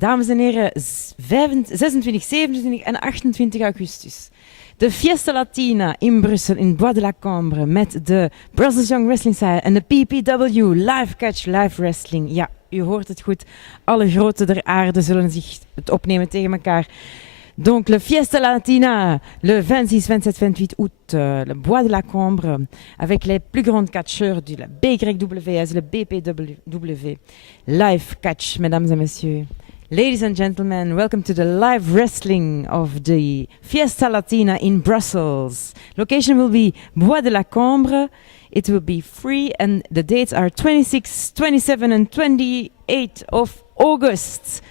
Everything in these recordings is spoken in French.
Dames en heren, 26, 27 en 28 augustus. De Fiesta Latina in Brussel, in Bois de la Cambre, met de Brussels Young Wrestling Side en de PPW, Live Catch, Live Wrestling. Ja, u hoort het goed. Alle groten der aarde zullen zich het opnemen tegen elkaar. Donc, le Fiesta Latina, le 26, 27, 28 août, le Bois de la Cambre, avec les plus grands catcheurs du BYWS, le BPW, Live Catch, mesdames et messieurs. Ladies and gentlemen, welcome to the live wrestling of the Fiesta Latina in Brussels. Location will be Bois de la Cambre. It will be free and the dates are 26, 27 and 28 of August.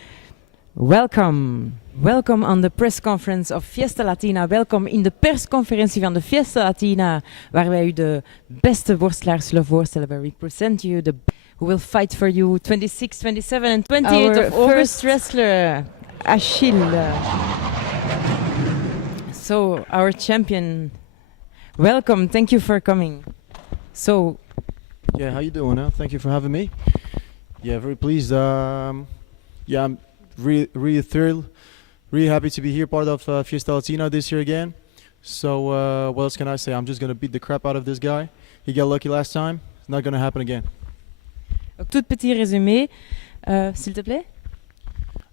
Welcome. Welkom aan de persconference of Fiesta Latina. Welkom in de persconferentie van de Fiesta Latina, waar wij u de beste worstelaars zullen voorstellen. Where we present you the who will fight for you 26, 27 and 28 of August. First wrestler, Achille. So, our champion, welcome. Thank you for coming. So, yeah, how you doing? Thank you for having me. Yeah, very pleased. Yeah, I'm really thrilled. Really happy to be here, part of Fiesta Latina this year again. So, what else can I say? I'm just going to beat the crap out of this guy. He got lucky last time. It's not going to happen again. Tout petit résumé, s'il te plaît.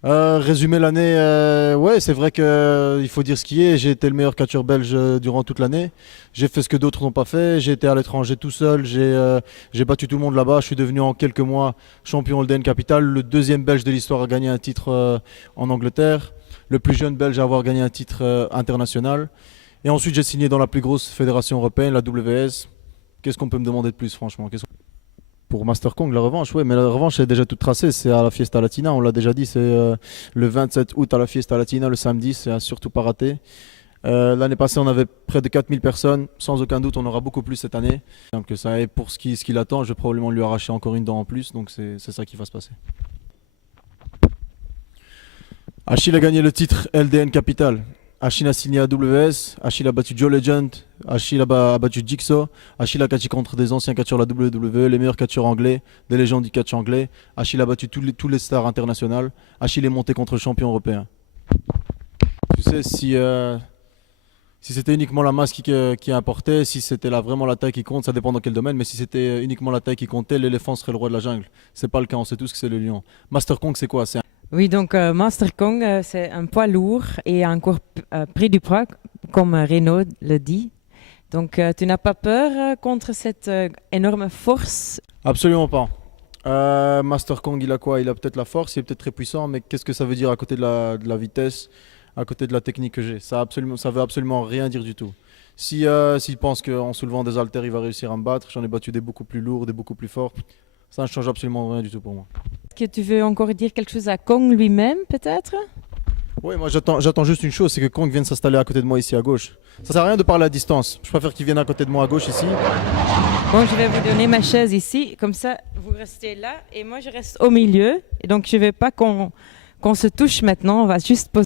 Résumer l'année, ouais, c'est vrai qu'il faut dire ce qui est. J'ai été le meilleur catcheur belge durant toute l'année. J'ai fait ce que d'autres n'ont pas fait. J'ai été à l'étranger tout seul. J'ai battu tout le monde là-bas. Je suis devenu en quelques mois champion Holden Capital, le deuxième belge de l'histoire à gagner un titre en Angleterre, le plus jeune belge à avoir gagné un titre international. Et ensuite, j'ai signé dans la plus grosse fédération européenne, la WS. Qu'est-ce qu'on peut me demander de plus, franchement? Pour Master Kong, la revanche, oui, mais la revanche est déjà toute tracée, c'est à la Fiesta Latina, on l'a déjà dit, c'est le 27 août à la Fiesta Latina, le samedi, c'est à surtout pas rater. L'année passée, on avait près de 4000 personnes, sans aucun doute, on aura beaucoup plus cette année. Donc ça est pour ce qu'il attend, je vais probablement lui arracher encore une dent en plus, donc c'est ça qui va se passer. Achille a gagné le titre LDN Capital. Achille a signé à WS, Achille a battu Joe Legend, Achille a battu Jigsaw, Achille a catché contre des anciens catcheurs de la WWE, les meilleurs catcheurs anglais, des légendes du catch anglais. Achille a battu tous les stars internationales. Achille est monté contre le champion européen. Tu sais, si c'était uniquement la masse qui importait, si c'était vraiment la taille qui compte, ça dépend dans quel domaine, mais si c'était uniquement la taille qui comptait, l'éléphant serait le roi de la jungle. C'est pas le cas, on sait tous que c'est le lion. Master Kong, c'est quoi? Oui, donc Master Kong, c'est un poids lourd et encore pris du poids, comme Renaud le dit. Donc tu n'as pas peur contre cette énorme force? Absolument pas. Master Kong, il a quoi? Il a peut-être la force, il est peut-être très puissant, mais qu'est-ce que ça veut dire à côté de la vitesse, à côté de la technique que j'ai? Ça veut absolument rien dire du tout. S'il pense qu'en soulevant des haltères, il va réussir à me battre, j'en ai battu des beaucoup plus lourds, des beaucoup plus forts. Ça ne change absolument rien du tout pour moi. Est-ce que tu veux encore dire quelque chose à Kong lui-même, peut-être? Oui, moi j'attends juste une chose, c'est que Kong vienne s'installer à côté de moi ici à gauche. Ça sert à rien de parler à distance. Je préfère qu'il vienne à côté de moi à gauche ici. Bon, je vais vous donner ma chaise ici, comme ça vous restez là et moi je reste au milieu. Et donc je ne veux pas qu'on se touche maintenant, on va juste poser.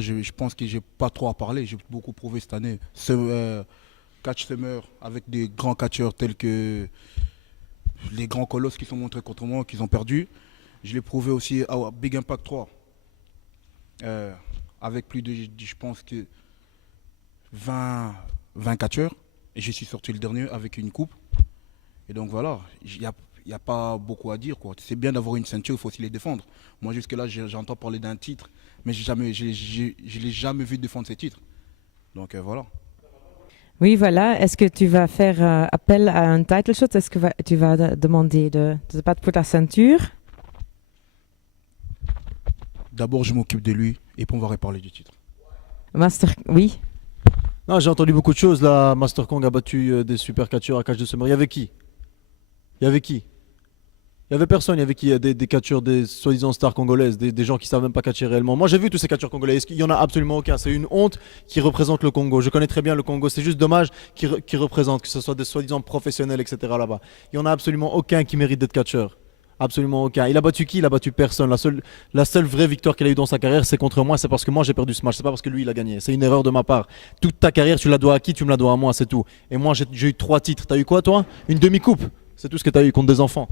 Je pense que j'ai pas trop à parler, j'ai beaucoup prouvé cette année. Ce catch summer avec des grands catcheurs tels que les grands colosses qui sont montrés contre moi, qu'ils ont perdu. Je l'ai prouvé aussi à Big Impact 3. Avec plus de, je pense que 20 catcheurs. Et je suis sorti le dernier avec une coupe. Et donc voilà, il n'y a pas beaucoup à dire, quoi. C'est bien d'avoir une ceinture, il faut aussi les défendre. Moi jusque-là, j'entends parler d'un titre, mais je ne l'ai jamais vu défendre ces titres. Donc voilà. Oui, voilà. Est-ce que tu vas faire appel à un title shot? Est-ce que tu vas demander de te battre pour ta ceinture? D'abord, je m'occupe de lui et puis on va reparler du titre. Master, oui. Non, j'ai entendu beaucoup de choses là. Master Kong a battu des super catcheurs à Catch de Summer. Il y avait qui? Il y avait qui? Il y avait personne. Il y avait qui? Des catcheurs, des soi-disant stars congolaises, des gens qui savent même pas catcher réellement. Moi, j'ai vu tous ces catcheurs congolais. Il y en a absolument aucun. C'est une honte qui représente le Congo. Je connais très bien le Congo. C'est juste dommage qu'ils représentent, que ce soit des soi-disant professionnels, etc. là-bas. Il y en a absolument aucun qui mérite d'être catcheur. Absolument aucun. Il a battu qui? Il a battu personne. La seule vraie victoire qu'il a eue dans sa carrière, c'est contre moi. C'est parce que moi j'ai perdu ce match. C'est pas parce que lui il a gagné. C'est une erreur de ma part. Toute ta carrière, tu la dois à qui? Tu me la dois à moi, c'est tout. Et moi j'ai eu 3 titres. T'as eu quoi toi? Une demi-coupe. C'est tout ce que t'as eu contre des enfants.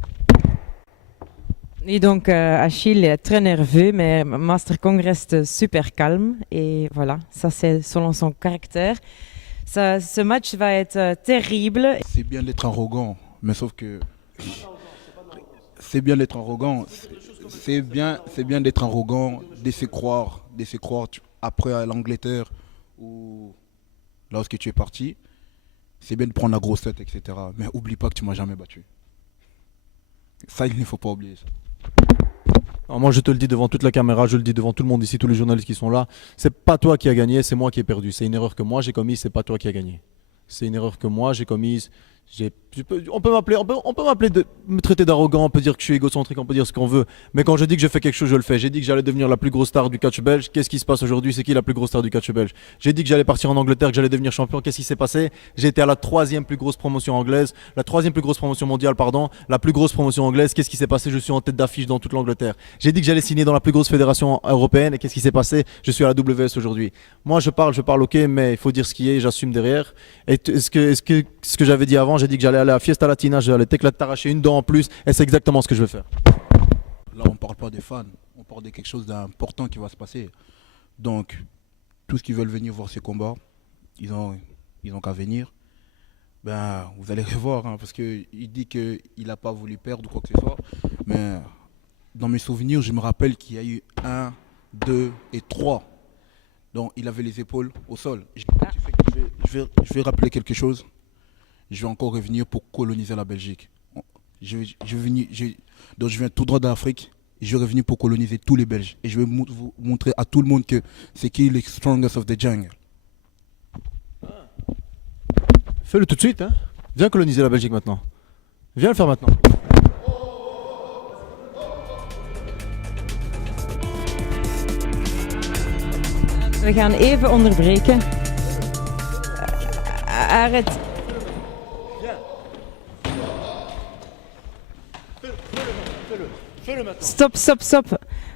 Et donc, Achille est très nerveux, mais Master Kong reste super calme. Et voilà, ça c'est selon son caractère. Ce match va être terrible. C'est bien d'être arrogant, mais sauf que c'est bien d'être arrogant. C'est bien d'être arrogant, de se croire après à l'Angleterre ou lorsque tu es parti. C'est bien de prendre la grosse tête, etc. Mais oublie pas que tu m'as jamais battu. Ça, il ne faut pas oublier ça. Alors moi je te le dis devant toute la caméra, je le dis devant tout le monde ici, tous les journalistes qui sont là. C'est pas toi qui as gagné, c'est moi qui ai perdu. C'est une erreur que moi j'ai commise, c'est pas toi qui as gagné. C'est une erreur que moi j'ai commise. On peut m'appeler, me traiter d'arrogant, on peut dire que je suis égocentrique, on peut dire ce qu'on veut. Mais quand je dis que je fais quelque chose, je le fais. J'ai dit que j'allais devenir la plus grosse star du catch belge. Qu'est-ce qui se passe aujourd'hui? C'est qui la plus grosse star du catch belge? J'ai dit que j'allais partir en Angleterre, que j'allais devenir champion. Qu'est-ce qui s'est passé? J'ai été à la 3e plus grosse promotion anglaise, la 3e plus grosse promotion mondiale, pardon, la plus grosse promotion anglaise. Qu'est-ce qui s'est passé? Je suis en tête d'affiche dans toute l'Angleterre. J'ai dit que j'allais signer dans la plus grosse fédération européenne. Et qu'est-ce qui s'est passé? Je suis à la WS aujourd'hui. Moi, je parle, ok, mais il faut dire ce qui est, j'assume derrière. Et ce que j'avais dit avant, j'ai dit que j'allais aller à la Fiesta Latina, j'allais t'arracher une dent en plus, et c'est exactement ce que je vais faire. Là, on ne parle pas des fans, on parle de quelque chose d'important qui va se passer. Donc, tous ceux qui veulent venir voir ces combats, ils ont qu'à venir. Ben, vous allez revoir, hein, parce qu'il dit qu'il n'a pas voulu perdre ou quoi que ce soit. Mais dans mes souvenirs, je me rappelle qu'il y a eu 1, 2 et 3. Donc, il avait les épaules au sol. Je vais rappeler quelque chose. Je vais encore revenir pour coloniser la Belgique. Donc je viens tout droit d'Afrique et je vais revenir pour coloniser tous les Belges. Et je vais vous montrer à tout le monde que c'est qui les strongest of the jungle. Fais-le tout de suite, hein. Viens coloniser la Belgique maintenant. Viens le faire maintenant. We gaan even onderbreken. Arrête. Stop.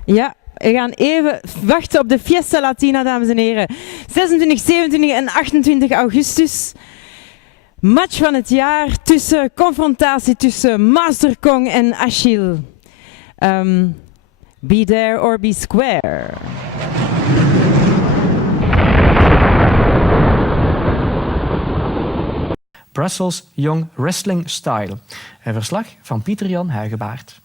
Ja, we gaan even wachten op de Fiesta Latina, dames en heren. 26, 27 en 28 augustus. Match van het jaar confrontatie tussen Master Kong en Achille. Be there or be square. Brussels Young Wrestling Style. Een verslag van Pieter-Jan Huigebaert.